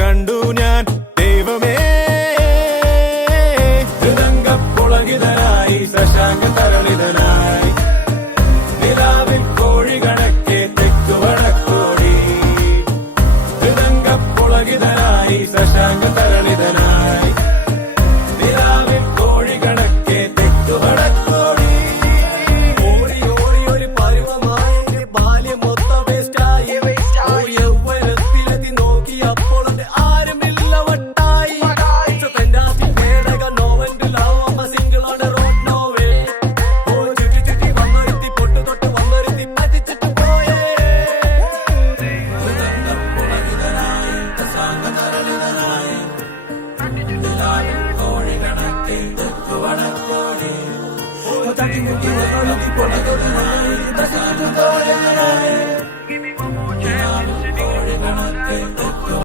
കണ്ടു ഞാൻ ദൈവമേ. പുളകിതനായി ശശാങ്ക തരളിതനായി നിലാവിൽ കോഴി കണക്കെ തെക്കു വടക്കോടി. പുളകിതനായി ശശാങ്ക തരളിതനായി നിലാവിൽ കോഴി കണക്കെ തെക്കു വടക്കോടി. ഓടി ഓടി ഒരു പരുവമായി ബാല്യം മൊത്തം വേസ്റ്റായി. യൗവനത്തിലെത്തി നോക്കി അപ്പോൾ ആരുമില്ല വട്ടായി. Give me one more chance.